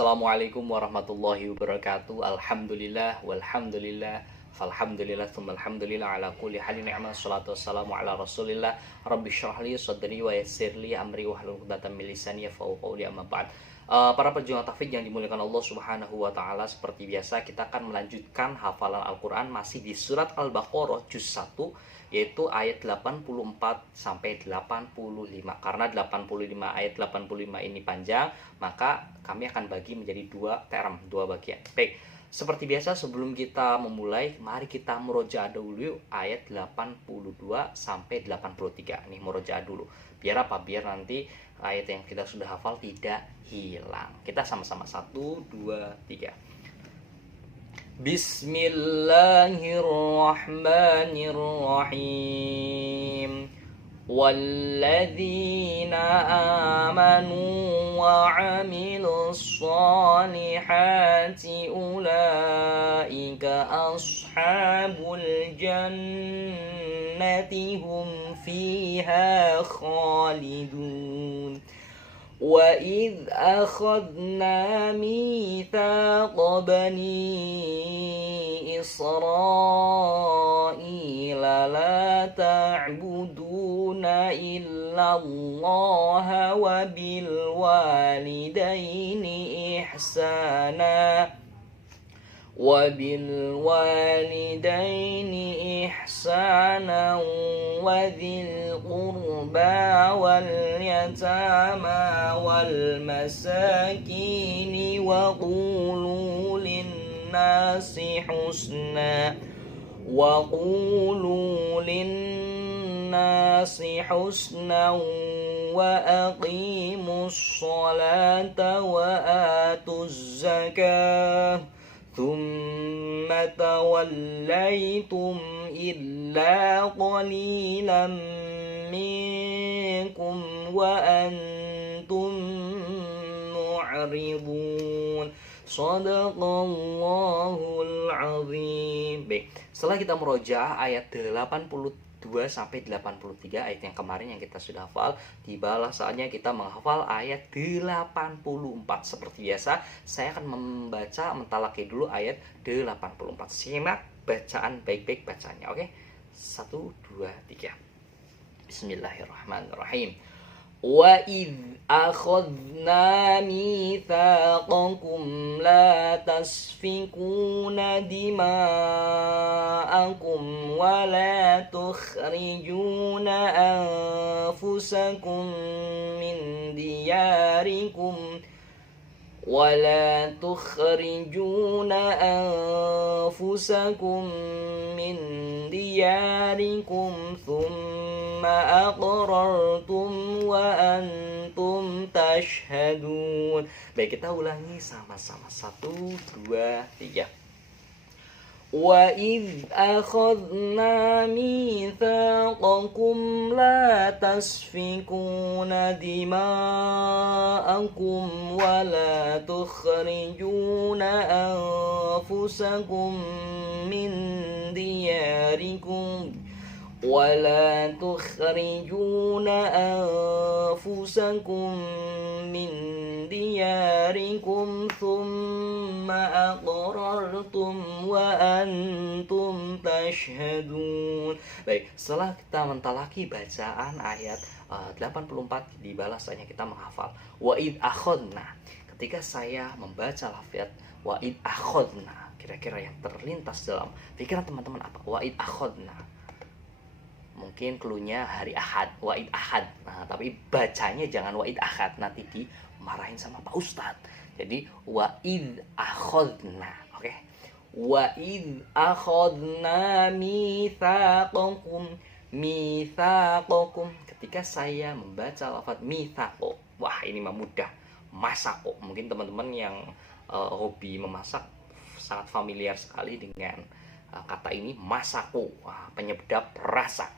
Assalamualaikum warahmatullahi wabarakatuh. Alhamdulillah walhamdulillah falhamdulillah tsumma alhamdulillah ala kulli halin ni'mat shalatu wassalamu ala rasulillah rabbi shrah li sadri wa yassir li amri wahlul 'uqdatam min lisani yafqahu qawli amma ba'd. Para pejuang taufik yang dimuliakan Allah Subhanahu wa taala, seperti biasa kita akan melanjutkan hafalan Al-Qur'an masih di surat Al-Baqarah juz 1, yaitu ayat 84 sampai 85. Karena 85 ayat 85 ini panjang, maka kami akan bagi menjadi dua bagian. Baik, seperti biasa sebelum kita memulai, mari kita murojaah dulu ayat 82 sampai 83. Nih murojaah dulu. Biar apa? Biar nanti ayat yang kita sudah hafal tidak hilang. Kita sama-sama 1, 2, 3. Bismillahirrahmanirrahim. Walladzina amanu wa 'amilus shalihati ulaika ashabul jannati hum fiha khalidun. وَإِذْ أَخَذْنَا مِيثَاقَ بَنِي إِسْرَائِيلَ لَا تَعْبُدُونَ إِلَّا اللَّهَ وَبِالْوَالِدَيْنِ إحسانا وذي القربى واليتامى والمساكين وقولوا للناس حسنا وأقيموا الصلاة وآتوا الزكاة ثم توليتم إلا قليلا منكم وأنتم معرضون. Shadaqallahul azim. Baik, setelah kita murojaah ayat 82 sampai 83, ayat yang kemarin yang kita sudah hafal, tibalah saatnya kita menghafal ayat 84. Seperti biasa, saya akan membaca mentalaki dulu ayat 84. Simak bacaan baik-baik bacanya, oke? 1, 2, 3. Bismillahirrahmanirrahim. وَإِذْ أَخَذْنَا مِيثَاقَكُمْ لَا تَسْفِكُونَ دِمَاءَكُمْ وَلَا تُخْرِجُونَ أَنفُسَكُمْ من دياركم ثم أقررتم وأنتم تشهدون. Baik, kita ulangi sama-sama. 1, 2, 3. وَإِذْ أَخَذْنَا مِيثَاقَكُمْ لَا تَسْفِكُونَ دِمَاءَكُمْ وَلَا تُخْرِجُونَ أَنفُسَكُمْ من دياركم ثم أقررتم وأنتم تشهدون. Baik, setelah kita mentalaki bacaan ayat 84, dibalas hanya kita menghafal wa'id akhadna. Ketika saya membaca lafaz wa'id akhadna, kira-kira yang terlintas dalam pikiran teman-teman apa? Wa'id akhadna, mungkin cluenya hari Ahad, wa'id Ahad. Nah, tapi bacanya jangan wa'id Ahad, nanti dimarahin sama Pak Ustadz. Jadi wa'id akhadna, oke? Wa'id akhadna mitsaqakum. Ketika saya membaca lafaz mitsaqo, wah ini mah mudah. Masako, mungkin teman-teman yang hobi memasak sangat familiar sekali dengan kata ini, masako, penyedap rasa.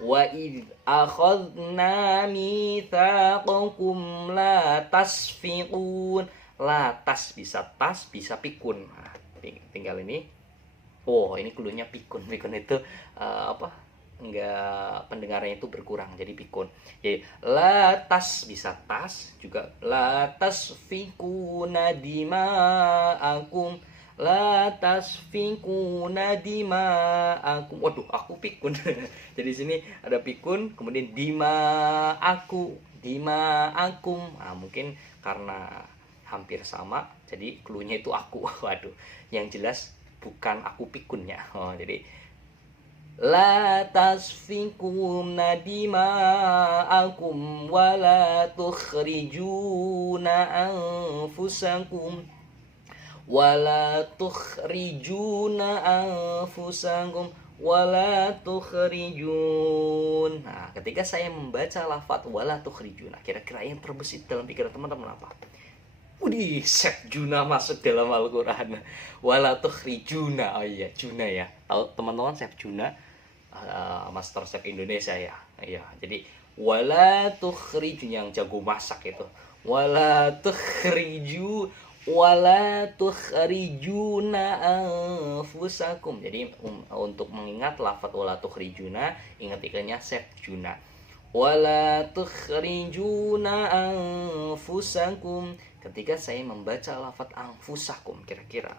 Wa idz akhadna mitsaqakum la tasfiqun. La tas bisa pikun. Nah, tinggal ini. Oh, ini klunya pikun. Pikun itu apa? pendengarannya itu berkurang, jadi pikun. Jadi latas bisa tas juga, latas fikuna dima'akum, latas fikuna dima'akum. Waduh, aku pikun. Jadi sini ada pikun, kemudian dima'akum. Nah, mungkin karena hampir sama, jadi cluenya itu aku. Waduh, yang jelas bukan aku pikunnya. Jadi la tasfikuna dima'akum wa la tukhrijuna anfusakum wala tukhrijun. Nah, ketika saya membaca lafaz wala tukhrijuna, kira-kira yang terbesit dalam pikiran teman-teman apa? Udih, Chef Juna masuk dalam Al-Quran. Wala tukhrijuna. Oh iya, Juna ya. Tahu teman-teman Chef Juna? Master Chef Indonesia ya. Iya, jadi wala tukhriju, yang jago masak itu. Wala tukhrijuna anfusakum. Jadi untuk mengingat lafaz wala tukhrijuna, ingat ikannya Chef Juna. Wala tukhrijuna anfusakum. Ketika saya membaca lafaz anfusakum, kira-kira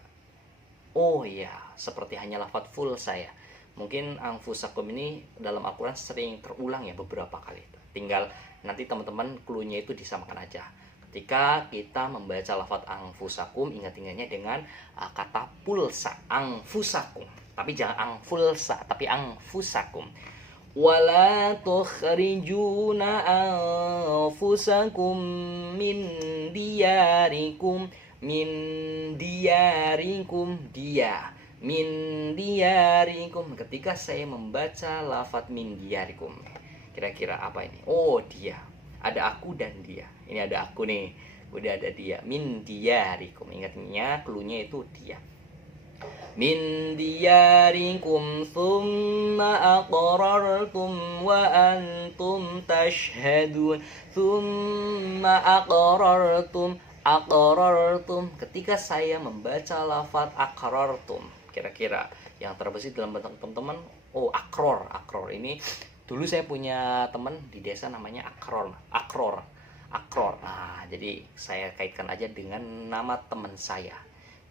oh ya, seperti hanya lafaz full saya. Mungkin anfusakum ini dalam Al-Quran sering terulang ya, beberapa kali. Tinggal nanti teman-teman cluenya itu disamakan aja. Ketika kita membaca lafaz anfusakum, ingat-ingatnya dengan kata pulsa, anfusakum. Tapi jangan angfulsa, tapi anfusakum. Wala tukhrijuna anfusakum min diyarikum, min diyarikum. Ketika saya membaca lafaz min diyarikum, kira-kira apa ini? Oh, dia. Ada aku dan dia. Ini ada aku nih, udah ada dia. Min diyarikum. Ingatnya cluenya itu dia. Min diyarikum thumma aqrartum wa antum tashhadun. Thumma aqrartum. Ketika saya membaca lafaz aqrartum, kira-kira yang terbesit dalam bentuk teman-teman, oh akror ini dulu saya punya teman di desa namanya akror. Nah, jadi saya kaitkan aja dengan nama teman saya.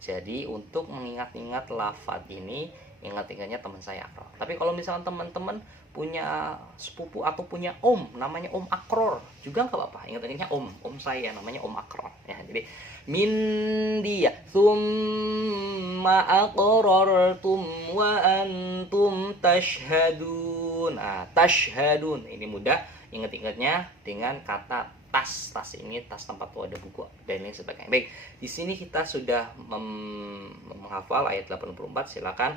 Jadi untuk mengingat-ingat lafaz ini, ingat-ingatnya teman saya akror. Tapi kalau misalnya teman-teman punya sepupu atau punya om namanya om akror juga nggak apa-apa, ingat-ingatnya om saya namanya om akror ya. Jadi min dia summa aqrartum wa antum tashhadun. Nah, tashhadun ini mudah, ingat-ingatnya dengan kata tas ini, tas tempat ada buku dan lain sebagainya. Baik, di sini kita sudah menghafal ayat 84. Silakan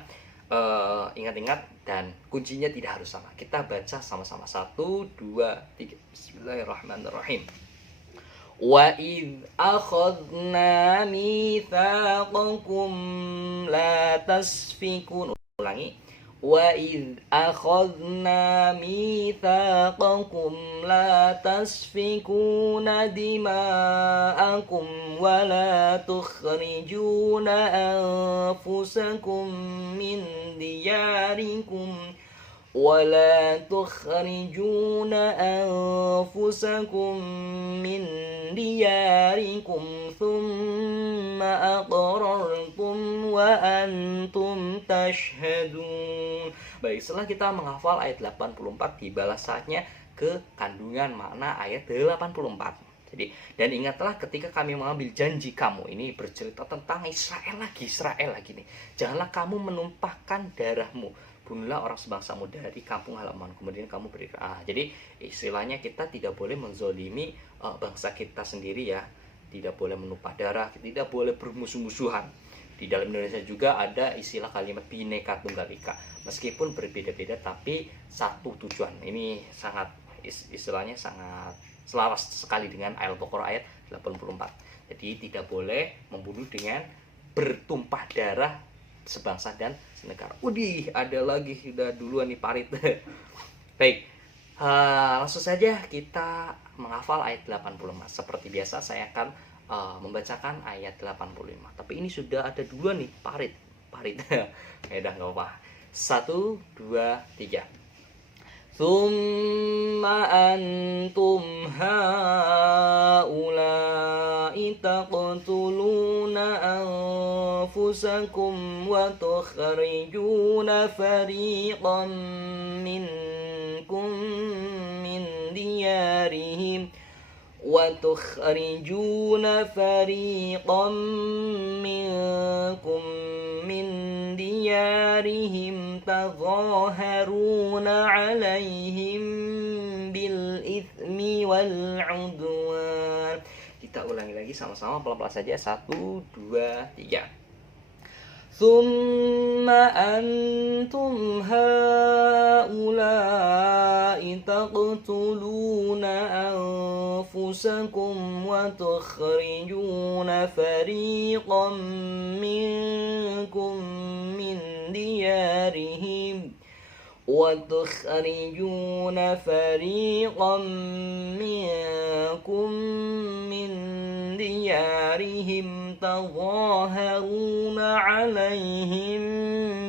ingat-ingat, dan kuncinya tidak harus sama. Kita baca sama-sama. 1, 2, 3. Bismillahirrahmanirrahim. Wa idh akhadna mitsaqakum la tasfikun. Ulangi. Wa idh akhadna mitsaqakum la tasfikuna dima'akum wa la tukhrijuna anfusakum min diyarikum ولا تخرجون أنفسكم من دياركم ثم أقررتم وأنتم تشهدون. Baik, setelah kita menghafal ayat 84, tibalah saatnya ke kandungan makna ayat 84. Jadi, dan ingatlah ketika kami mengambil janji kamu, ini bercerita tentang Israel lagi nih. Janganlah kamu menumpahkan darahmu, bunuhlah orang sebangsamu dari kampung halaman, kemudian kamu berikrah. Jadi istilahnya kita tidak boleh menzolimi bangsa kita sendiri ya, tidak boleh menumpah darah, tidak boleh bermusuh-musuhan. Di dalam Indonesia juga ada istilah kalimat Bhinneka Tunggal Ika, meskipun berbeda-beda tapi satu tujuan. Ini sangat istilahnya sangat selaras sekali dengan Al-Baqarah ayat 84. Jadi tidak boleh membunuh dengan bertumpah darah sebangsa dan senegara. Udih, ada lagi, udah duluan nih parit. Baik, langsung saja kita menghafal ayat 85. Seperti biasa saya akan membacakan ayat 85. Tapi ini sudah ada duluan nih parit. Ya udah, nggak apa-apa. 1, 2, 3. Thumma antum haula'i taqtuluna anfusakum wa tukhrijuna fariqan minkum min diyarihim وتخرجون فريقا منكم من ديارهم تظاهرون عليهم بالإثم والعدوان. Kita ulangi lagi sama-sama pelan-pelan saja. 1, 2, 3. ثم أنتم هؤلاء تقتلون أنفسكم وتخرجون فريقا منكم من ديارهم تظاهرون عليهم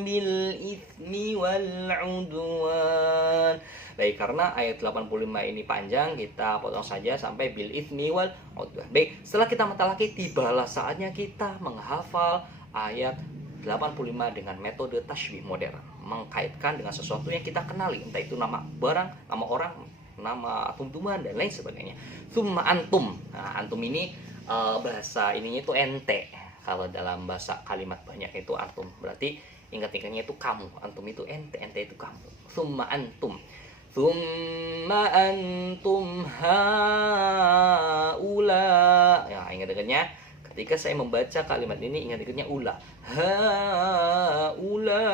بالإثم والعدوان. Baik, karena ayat 85 ini panjang, kita potong saja sampai bil itsmi wal udwan. Baik, setelah kita mentalaki, tibalah saatnya kita menghafal ayat 85 dengan metode tashbih modern, mengkaitkan dengan sesuatu yang kita kenali, entah itu nama barang, nama orang, nama tumbuhan dan lain sebagainya. Tsumma antum. Nah, antum ini bahasa ininya itu ente. Kalau dalam bahasa kalimat banyak itu antum, berarti ingat-ingatnya itu kamu. Antum itu ente, ente itu kamu. Tsumma antum. Tsumma antum haula. Ya, ingat-ingatnya ketika saya membaca kalimat ini, ingat-ingatnya ula. Haula.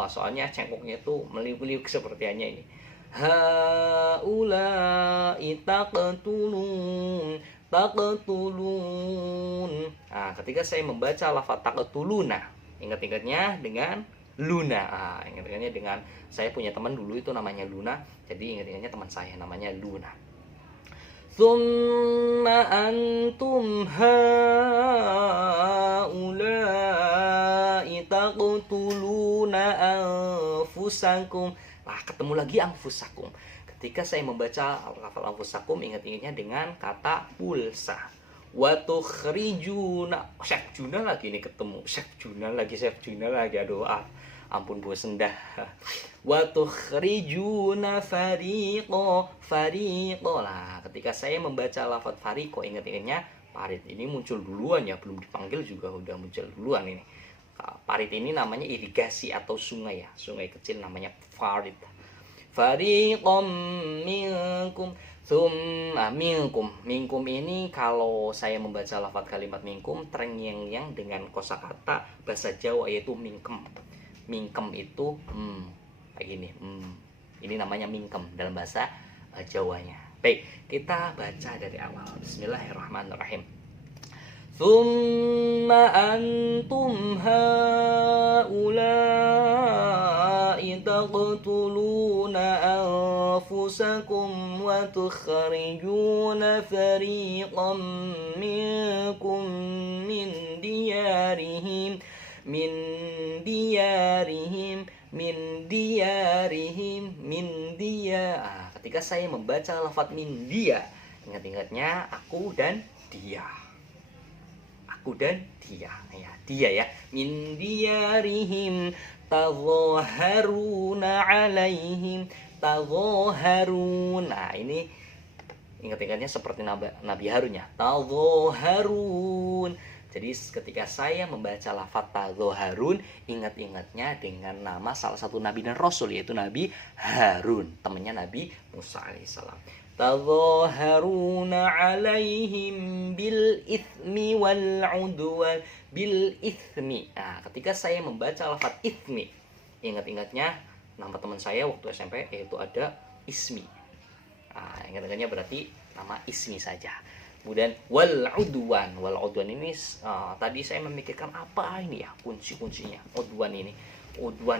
Oh, soalnya cengkoknya itu meliuk-liuk seperti hanya ini. Haula taqtulun. Nah, ketika saya membaca lafaz taqtuluna, ingat-ingatnya dengan Luna. Ingat-ingatnya dengan, saya punya teman dulu itu namanya Luna, jadi ingat-ingatnya teman saya namanya Luna. Tsumma antum haula'i taqtuluna anfusakum. Nah, ketemu lagi anfusakum. Ketika saya membaca lafal anfusakum, ingat-ingatnya dengan kata pulsa. Wa tukhrijuna. Syekh Juna lagi ini ketemu. Syekh Juna lagi. Aduh, ampun bosen dah. Wa tukhrijuna fariqo. Nah, ketika saya membaca lafaz fariqo, ingat-ingatnya parit ini muncul duluan ya, belum dipanggil juga udah muncul duluan ini. Parit ini namanya irigasi atau sungai ya, sungai kecil namanya farid. Fariqam minkum. Minkum ini kalau saya membaca lafaz kalimat minkum terngiang-ngiang dengan kosakata bahasa Jawa yaitu mingkem. Mingkem itu kayak gini. Ini namanya mingkem dalam bahasa Jawanya. Baik, kita baca dari awal. Bismillahirrahmanirrahim. Tsumma antum haula'i taqtuluna anfusakum wa tukhrijuna fariqan minkum min diyarihim. Ketika saya membaca lafaz min dia, ingat-ingatnya aku dan dia. Aku dan dia, ya, dia ya. Min diyarihim tadhaharuna alaihim. Tadhaharun. Nah, ini ingat-ingatnya seperti Nabi Harun ya. Tadhaharun. Jadi ketika saya membaca lafaz tadhaharun, ingat-ingatnya dengan nama salah satu nabi dan rasul, yaitu Nabi Harun, temannya Nabi Musa alaihissalam. Tadhaharuna alaihim bil ithmi wal udwan. Bil ithmi. Nah, ketika saya membaca lafaz ithmi, ingat-ingatnya nama teman saya waktu SMP yaitu ada Ismi. Nah, ingat-ingatnya berarti nama Ismi saja. Kemudian wal udwan ini tadi saya memikirkan apa ini ya kunci-kuncinya udwan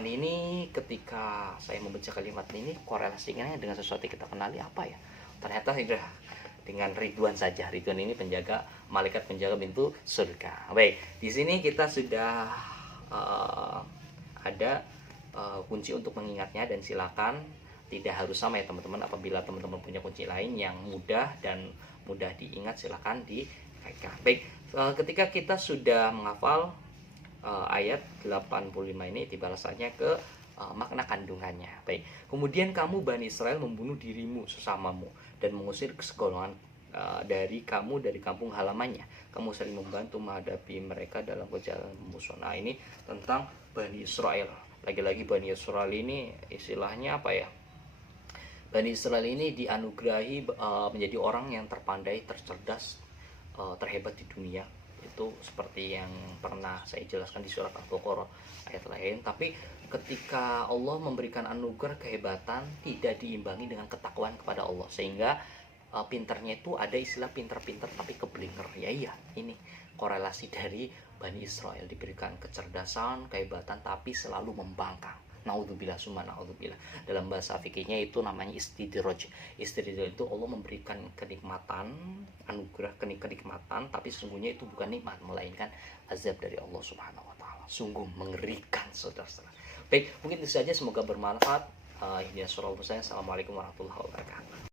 ini ketika saya membaca kalimat ini korelasinya dengan sesuatu yang kita kenali apa ya, ternyata sudah dengan Ridwan saja. Ridwan ini malaikat penjaga pintu surga. Baik, di sini kita sudah ada kunci untuk mengingatnya, dan silakan tidak harus sama ya teman-teman. Apabila teman-teman punya kunci lain yang mudah dan mudah diingat, silahkan dikaitkan. Baik, ketika kita sudah menghafal ayat 85 ini, tiba saatnya ke makna kandungannya. Baik, kemudian kamu Bani Israel membunuh dirimu sesamamu dan mengusir segolongan dari kamu dari kampung halamannya. Kamu sering membantu menghadapi mereka dalam perjalanan musuh. Nah, ini tentang Bani Israel. Lagi-lagi Bani Israel ini istilahnya apa ya? Bani Israel ini dianugerahi menjadi orang yang terpandai, tercerdas, terhebat di dunia. Itu seperti yang pernah saya jelaskan di surat Al-Baqarah ayat lain. Tapi ketika Allah memberikan anugerah kehebatan, tidak diimbangi dengan ketakwaan kepada Allah, sehingga pinternya itu ada istilah pinter-pinter tapi keblinger. Ya iya, ini korelasi dari Bani Israel, diberikan kecerdasan, kehebatan, tapi selalu membangkang. Naudzubillah summa naudzubillah. Dalam bahasa fikihnya itu namanya istidraj. Istidraj itu Allah memberikan kenikmatan, anugerah kenikmatan, tapi sesungguhnya itu bukan nikmat, melainkan azab dari Allah Subhanahu wa taala. Sungguh mengerikan, saudara-saudara. Baik, mungkin itu saja, semoga bermanfaat. Assalamualaikum warahmatullahi wabarakatuh.